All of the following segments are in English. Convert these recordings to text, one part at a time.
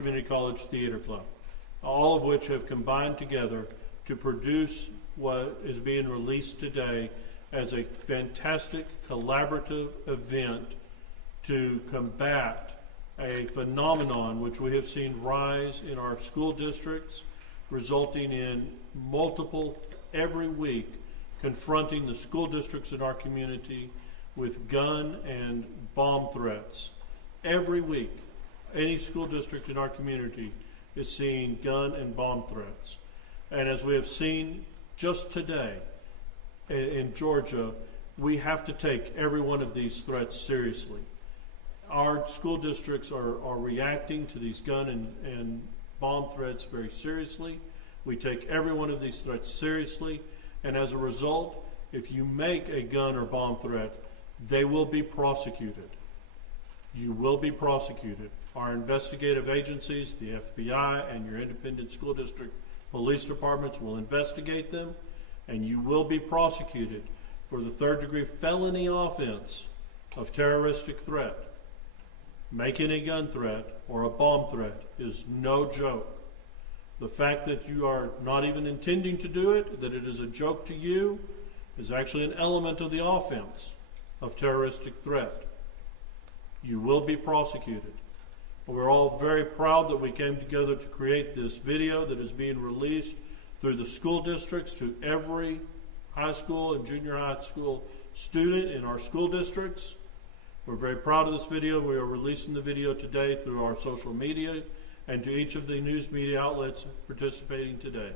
Community College Theater Club, all of which have combined together to produce what is being released today as a fantastic collaborative event to combat a phenomenon which we have seen rise in our school districts, resulting in multiple, every week, confronting the school districts in our community with gun and bomb threats. Every week, any school district in our community is seeing gun and bomb threats. And as we have seen just today in Georgia, we have to take every one of these threats seriously. Our school districts are reacting to these gun and bomb threats very seriously. We take every one of these threats seriously, and as a result, if you make a gun or bomb threat, they will be prosecuted. You will be prosecuted. Our investigative agencies, the FBI and your independent school district police departments will investigate them, and you will be prosecuted for the third-degree felony offense of terroristic threat. Making a gun threat or a bomb threat is no joke. The fact that you are not even intending to do it, that it is a joke to you, is actually an element of the offense of terroristic threat. You will be prosecuted. We're all very proud that we came together to create this video that is being released through the school districts to every high school and junior high school student in our school districts. We're very proud of this video. We are releasing the video today through our social media and to each of the news media outlets participating today.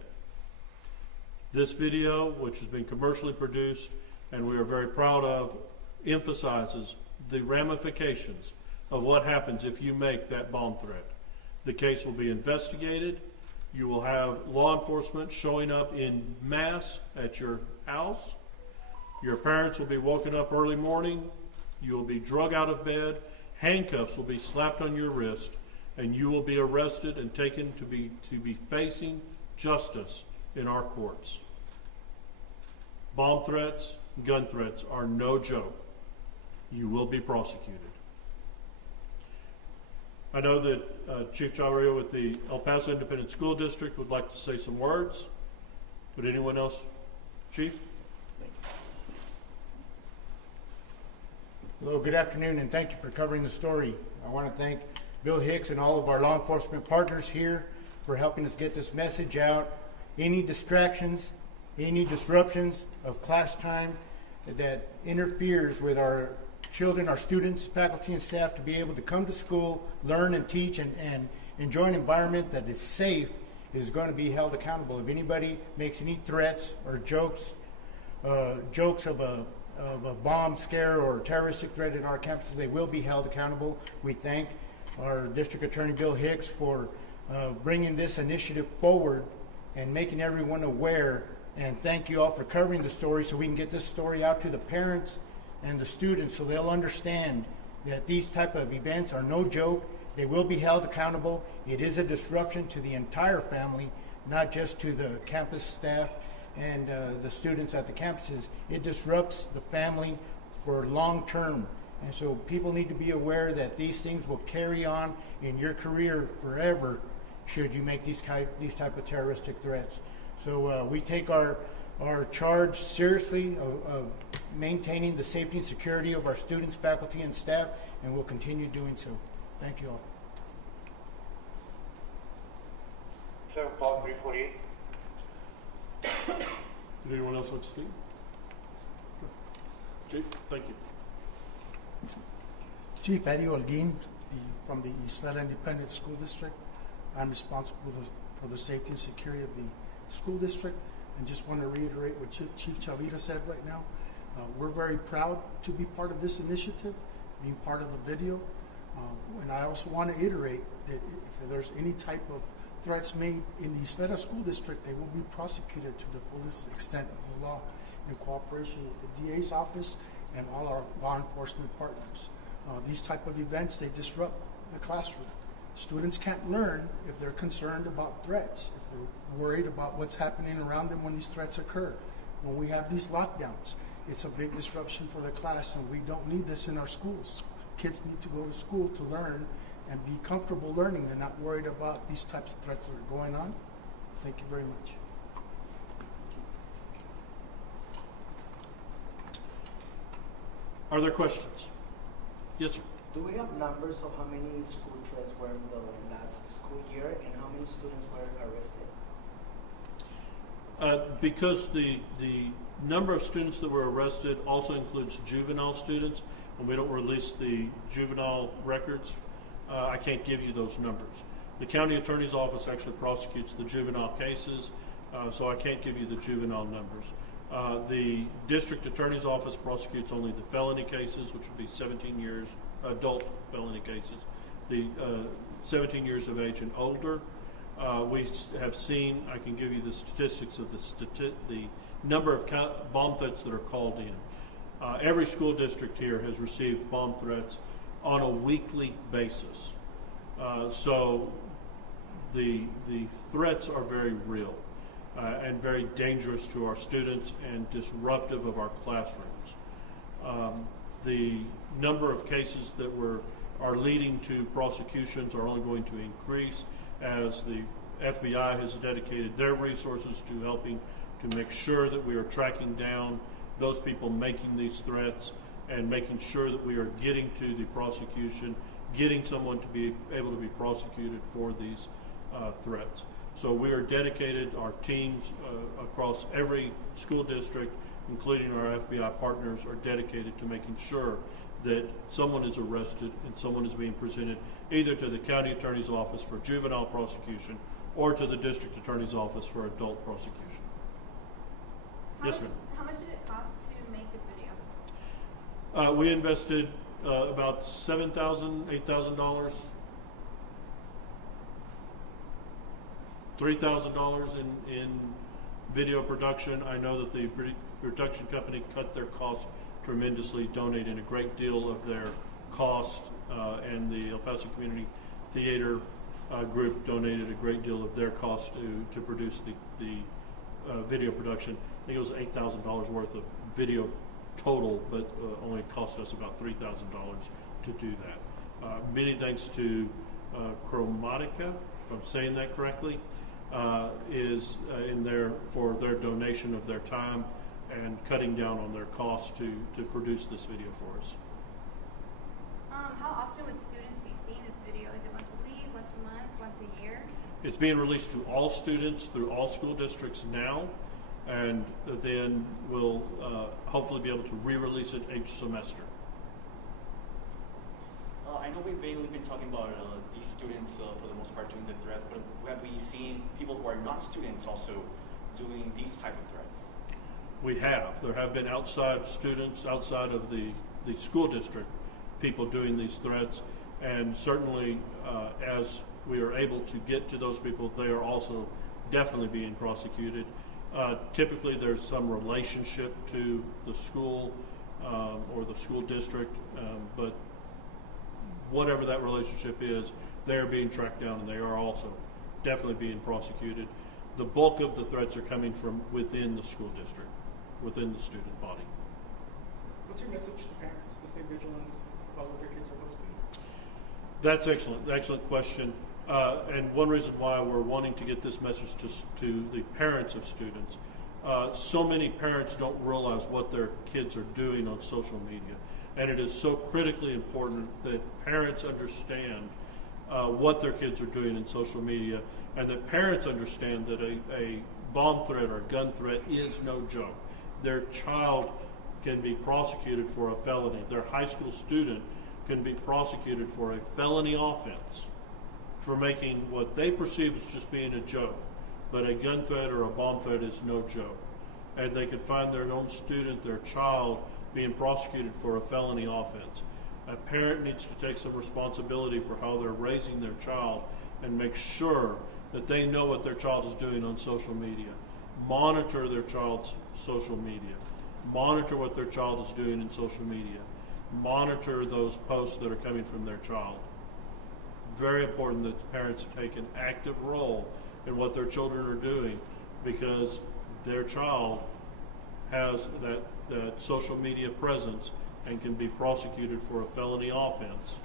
This video, which has been commercially produced and we are very proud of, emphasizes the ramifications of what happens if you make that bomb threat. The case will be investigated. You will have law enforcement showing up in mass at your house. Your parents will be woken up early morning. You will be drug out of bed. Handcuffs will be slapped on your wrist, and you will be arrested and taken to be facing justice in our courts. Bomb threats, gun threats are no joke. You will be prosecuted. I know that Chief Chavarria with the El Paso Independent School District would like to say some words. Would anyone else? Chief? Hello, good afternoon, and thank you for covering the story. I want to thank Bill Hicks and all of our law enforcement partners here for helping us get this message out. Any distractions, any disruptions of class time that interferes with our children, our students, faculty, and staff to be able to come to school, learn and teach, and enjoy an environment that is safe is going to be held accountable. If anybody makes any threats or jokes of a bomb scare or terroristic threat in our campuses, they will be held accountable. We thank our District Attorney Bill Hicks for bringing this initiative forward and making everyone aware, and thank you all for covering the story so we can get this story out to the parents and the students so they'll understand that these type of events are no joke. They will be held accountable. It is a disruption to the entire family, not just to the campus staff and the students at the campuses. It disrupts the family for long term. And so people need to be aware that these things will carry on in your career forever should you make these type of terroristic threats. So we take our charge seriously of maintaining the safety and security of our students, faculty, and staff, and we'll continue doing so. Thank you all. 7 Paul 348. Did anyone else want to speak? Chief, thank you. Chief Eddie Holguin from the Isleta Independent School District. I'm responsible for the safety and security of the school district, and just want to reiterate what Chief Chavarria said right now. We're very proud to be part of this initiative, being part of the video, and I also want to iterate that if there's any type of threats made in the Isleta School District, they will be prosecuted to the fullest extent of the law in cooperation with the DA's office and all our law enforcement partners. These type of events, they disrupt the classroom. Students can't learn if they're concerned about threats, if they're worried about what's happening around them when these threats occur. When we have these lockdowns, it's a big disruption for the class, and we don't need this in our schools. Kids need to go to school to learn and be comfortable learning and not worried about these types of threats that are going on. Thank you very much. Are there questions? Yes, sir. Do we have numbers of how many school threats were in the last school year and how many students were arrested? Because the number of students that were arrested also includes juvenile students, and we don't release the juvenile records, I can't give you those numbers. The county attorney's office actually prosecutes the juvenile cases, so I can't give you the juvenile numbers. The district attorney's office prosecutes only the felony cases, which would be 17 years, adult felony cases, the 17 years of age and older. We have seen, I can give you the statistics of the number of bomb threats that are called in. Every school district here has received bomb threats on a weekly basis. So the threats are very real and very dangerous to our students and disruptive of our classrooms. The number of cases that are leading to prosecutions are only going to increase as the FBI has dedicated their resources to helping to make sure that we are tracking down those people making these threats and making sure that we are getting to the prosecution, getting someone to be able to be prosecuted for these threats. So we are dedicated, our teams across every school district, including our FBI partners, are dedicated to making sure that someone is arrested and someone is being presented either to the county attorney's office for juvenile prosecution or to the district attorney's office for adult prosecution. Yes, ma'am. How much did it cost to make this video? We invested about $7,000, $8,000, $3,000 in video production. I know that the production company cut their costs tremendously, donated a great deal of their cost, and the El Paso Community Theater group donated a great deal of their cost to produce the video production. I think it was $8,000 worth of video total, but only cost us about $3,000 to do that. Many thanks to Chromatica, if I'm saying that correctly, is in there for their donation of their time and cutting down on their costs to produce this video for us. How often would students be seeing this video? Is it once a week, once a month, once a year? It's being released to all students through all school districts now, and then we'll hopefully be able to re-release it each semester. I know we've mainly been talking about these students for the most part doing the threats, but have we seen people who are not students also doing these type of threats? We have. There have been outside students, outside of the school district, people doing these threats, and certainly as we are able to get to those people, they are also definitely being prosecuted. Typically there's some relationship to the school or the school district, but whatever that relationship is, they are being tracked down and they are also definitely being prosecuted. The bulk of the threats are coming from within the school district, within the student body. What's your message to parents to stay vigilant about what their kids are posting? That's excellent. Excellent question. And one reason why we're wanting to get this message to the parents of students. So many parents don't realize what their kids are doing on social media. And it is so critically important that parents understand what their kids are doing in social media, and that parents understand that a bomb threat or a gun threat is no joke. Their child can be prosecuted for a felony. Their high school student can be prosecuted for a felony offense for making what they perceive as just being a joke. But a gun threat or a bomb threat is no joke. And they could find their own student, their child, being prosecuted for a felony offense. A parent needs to take some responsibility for how they're raising their child and make sure that they know what their child is doing on social media. Monitor their child's social media. Monitor what their child is doing in social media. Monitor those posts that are coming from their child. Very important that parents take an active role in what their children are doing, because their child has that social media presence and can be prosecuted for a felony offense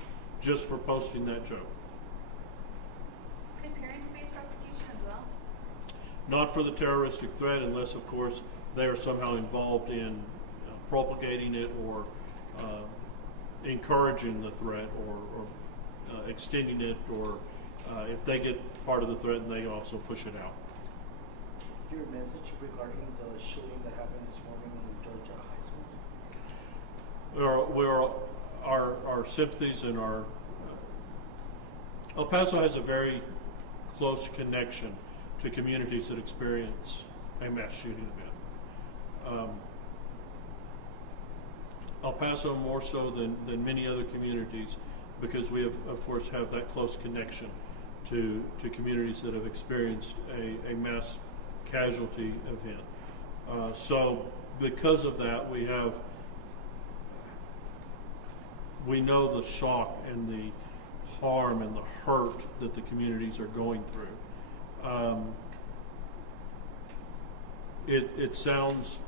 just for posting that joke. Could parents face prosecution as well? Not for the terroristic threat unless, of course, they are somehow involved in propagating it or encouraging the threat or extending it, or if they get part of the threat and they also push it out. Your message regarding the shooting that happened this morning in Georgia High School? Our sympathies and our El Paso has a very close connection to communities that experience a mass shooting event. El Paso more so than many other communities, because we of course have that close connection to communities that have experienced a mass casualty event. So because of that, we know the shock and the harm and the hurt that the communities are going through. It sounds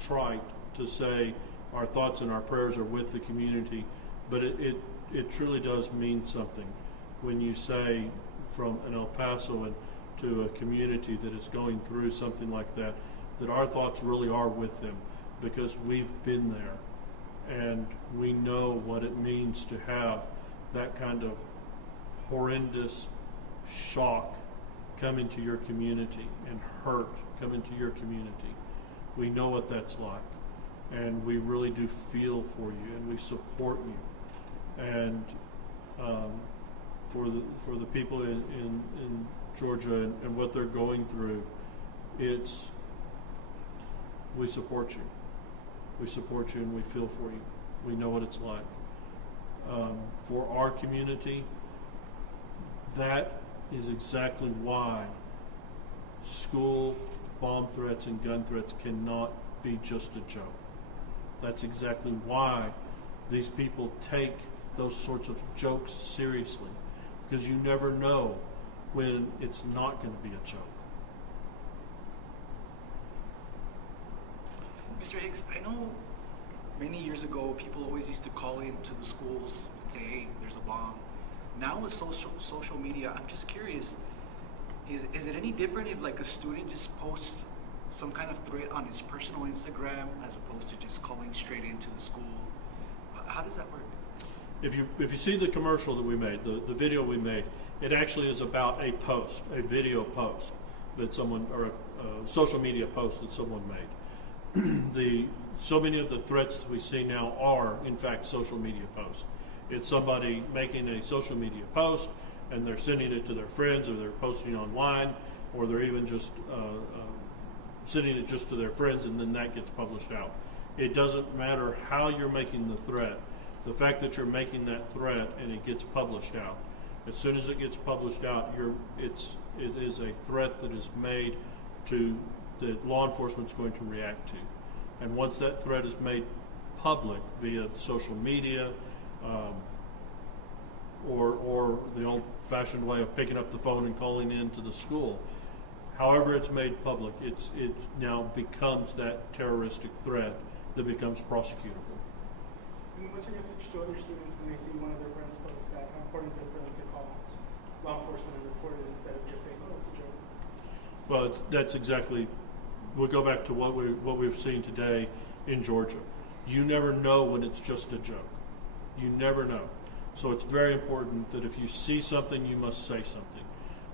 trite to say our thoughts and our prayers are with the community, but it truly does mean something when you say from an El Paso and to a community that is going through something like that our thoughts really are with them, because we've been there and we know what it means to have that kind of horrendous shock come into your community and hurt come into your community. We know what that's like, and we really do feel for you, and we support you. And for the people in Georgia and what they're going through, we support you. We support you and we feel for you. We know what it's like. For our community, that is exactly why school bomb threats and gun threats cannot be just a joke. That's exactly why these people take those sorts of jokes seriously, because you never know when it's not going to be a joke. Mr. Hicks, I know many years ago people always used to call into the schools and say, hey, there's a bomb. Now with social media, I'm just curious, is it any different if like a student just posts some kind of threat on his personal Instagram as opposed to just calling straight into the school? How does that work? If you see the commercial that we made, the video we made, it actually is about a post, a video post that someone, or a social media post that someone made. So many of the threats that we see now are, in fact, social media posts. It's somebody making a social media post and they're sending it to their friends, or they're posting online, or they're even just sending it just to their friends, and then that gets published out. It doesn't matter how you're making the threat. The fact that you're making that threat and it gets published out, as soon as it gets published out, it is a threat that is made to that law enforcement's going to react to. And once that threat is made public via social media, or the old-fashioned way of picking up the phone and calling into the school, however it's made public, it now becomes that terroristic threat that becomes prosecutable. And what's your message to other students when they see one of their friends post that? How important is it for them to call law enforcement and report it instead of just saying, oh, it's a joke? Well, that's exactly, we'll go back to what we've seen today in Georgia. You never know when it's just a joke. You never know. So it's very important that if you see something, you must say something.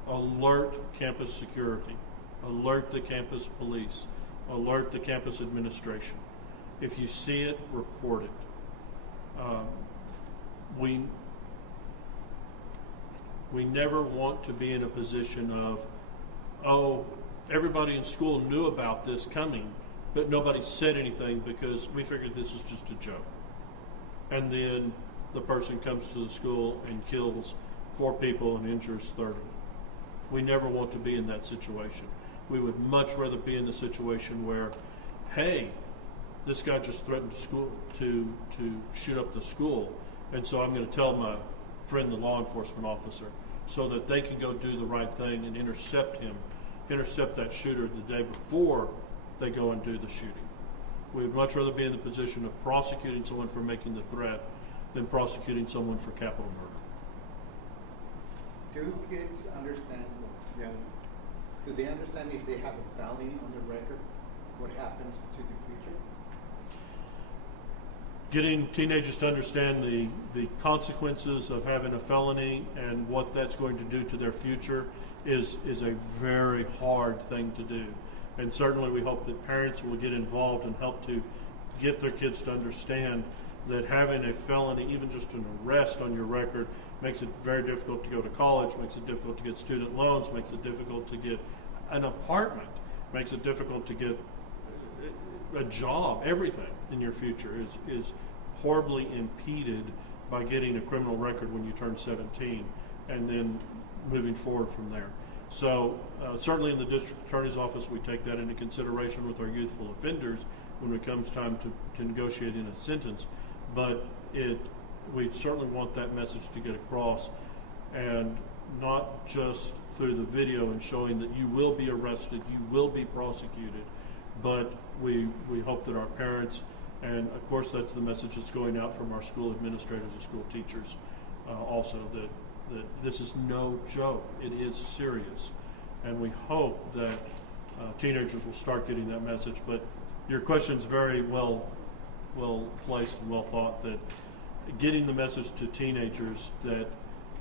Alert campus security. Alert the campus police. Alert the campus administration. If you see it, report it. We never want to be in a position of, oh, everybody in school knew about this coming, but nobody said anything because we figured this is just a joke. And then the person comes to the school and kills 4 people and injures 30. We never want to be in that situation. We would much rather be in the situation where, hey, this guy just threatened to shoot up the school, and so I'm going to tell my friend, the law enforcement officer, so that they can go do the right thing and intercept that shooter the day before they go and do the shooting. We would much rather be in the position of prosecuting someone for making the threat than prosecuting someone for capital murder. Do kids understand, do they understand if they have a felony on the record, what happens to the future? Getting teenagers to understand the consequences of having a felony and what that's going to do to their future is a very hard thing to do. And certainly we hope that parents will get involved and help to get their kids to understand that having a felony, even just an arrest on your record, makes it very difficult to go to college, makes it difficult to get student loans, makes it difficult to get an apartment, makes it difficult to get a job. Everything in your future is horribly impeded by getting a criminal record when you turn 17 and then moving forward from there. So certainly in the district attorney's office we take that into consideration with our youthful offenders when it comes time to negotiating a sentence, but we certainly want that message to get across, and not just through the video and showing that you will be arrested, you will be prosecuted, but we hope that our parents, and of course that's the message that's going out from our school administrators and school teachers also, that this is no joke. It is serious, and we hope that teenagers will start getting that message. But your question's very well placed and well thought, that getting the message to teenagers that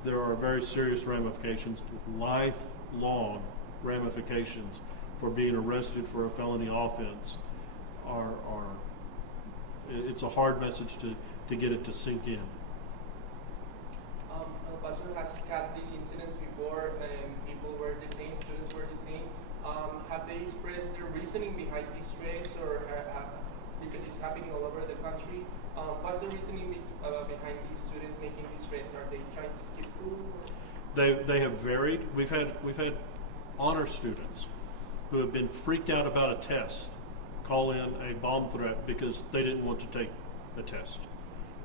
there are very serious ramifications, lifelong ramifications for being arrested for a felony offense it's a hard message to get it to sink in. Paso has had these incidents before, and people were detained, students were detained. Have they expressed their reasoning behind these threats, or because it's happening all over the country? What's the reasoning behind these students making these threats? Are they trying to skip school? They have varied. We've had honor students who have been freaked out about a test call in a bomb threat because they didn't want to take a test.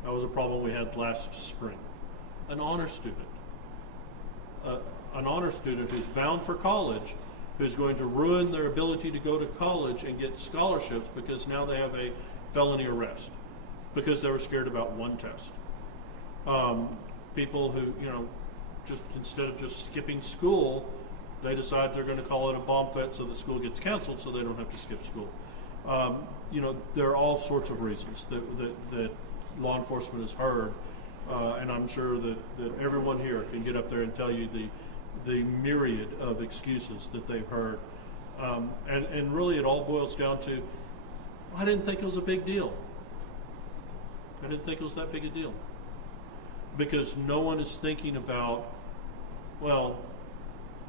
That was a problem we had last spring. An honor student who's bound for college, who's going to ruin their ability to go to college and get scholarships because now they have a felony arrest because they were scared about one test. People who, just instead of just skipping school, they decide they're going to call it a bomb threat so the school gets canceled so they don't have to skip school. There are all sorts of reasons that law enforcement has heard, and I'm sure that everyone here can get up there and tell you the myriad of excuses that they've heard. And really it all boils down to, I didn't think it was a big deal. I didn't think it was that big a deal. Because no one is thinking about, well,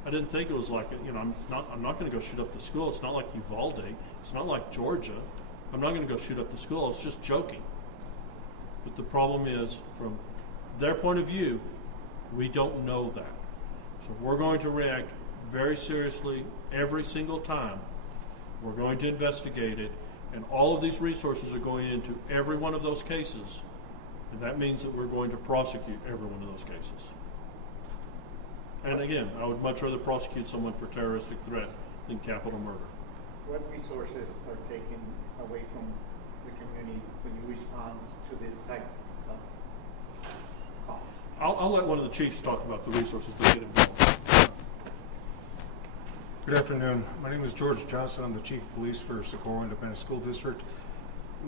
I didn't think it was like, I'm not going to go shoot up the school. It's not like Uvalde. It's not like Georgia. I'm not going to go shoot up the school. It's just joking. But the problem is, from their point of view, we don't know that. So we're going to react very seriously every single time. We're going to investigate it, and all of these resources are going into every one of those cases, and that means that we're going to prosecute every one of those cases. And again, I would much rather prosecute someone for terroristic threat than capital murder. What resources are taken away from the community when you respond to this type of calls? I'll let one of the chiefs talk about the resources that get involved. Good afternoon. My name is George Johnson. I'm the Chief of Police for Socorro Independent School District.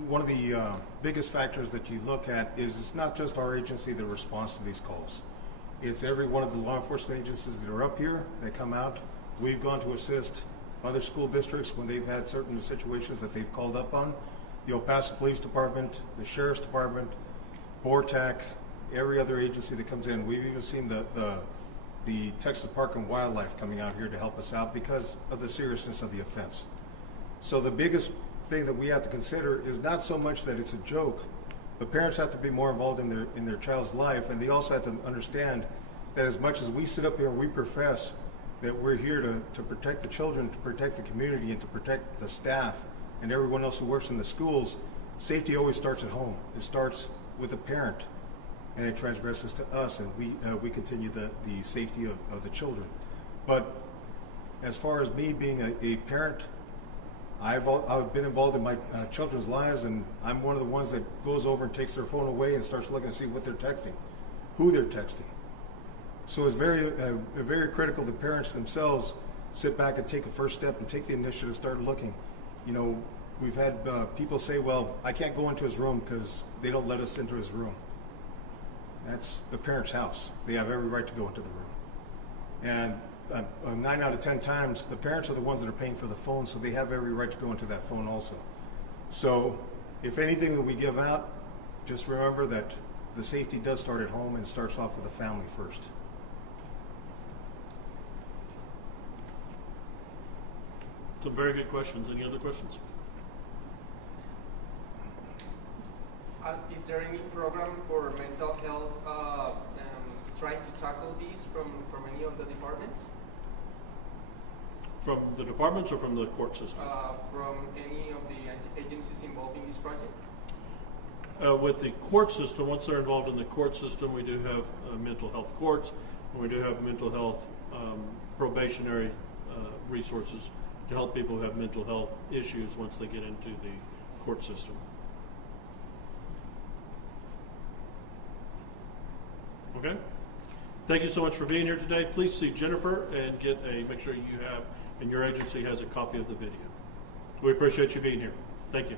One of the biggest factors that you look at is it's not just our agency that responds to these calls. It's every one of the law enforcement agencies that are up here. They come out. We've gone to assist other school districts when they've had certain situations that they've called up on. The El Paso Police Department, the Sheriff's Department, BORTAC, every other agency that comes in. We've even seen the Texas Park and Wildlife coming out here to help us out because of the seriousness of the offense. So the biggest thing that we have to consider is not so much that it's a joke, but parents have to be more involved in their child's life, and they also have to understand that as much as we sit up here and we profess that we're here to protect the children, to protect the community, and to protect the staff and everyone else who works in the schools, safety always starts at home. It starts with a parent, and it transgresses to us, and we continue the safety of the children. But as far as me being a parent, I've been involved in my children's lives, and I'm one of the ones that goes over and takes their phone away and starts looking to see what they're texting, who they're texting. So it's very critical that parents themselves sit back and take a first step and take the initiative, start looking. You know, we've had people say, well, I can't go into his room because they don't let us into his room. That's the parent's house. They have every right to go into the room. And 9 out of 10 times, the parents are the ones that are paying for the phone, so they have every right to go into that phone also. So if anything that we give out, just remember that the safety does start at home and starts off with the family first. Some very good questions. Any other questions? Is there any program for mental health trying to tackle these from any of the departments? From the departments or from the court system? From any of the agencies involved in this project? With the court system, once they're involved in the court system, we do have mental health courts, and we do have mental health probationary resources to help people who have mental health issues once they get into the court system. Okay? Thank you so much for being here today. Please see Jennifer and make sure you have, and your agency has a copy of the video. We appreciate you being here. Thank you.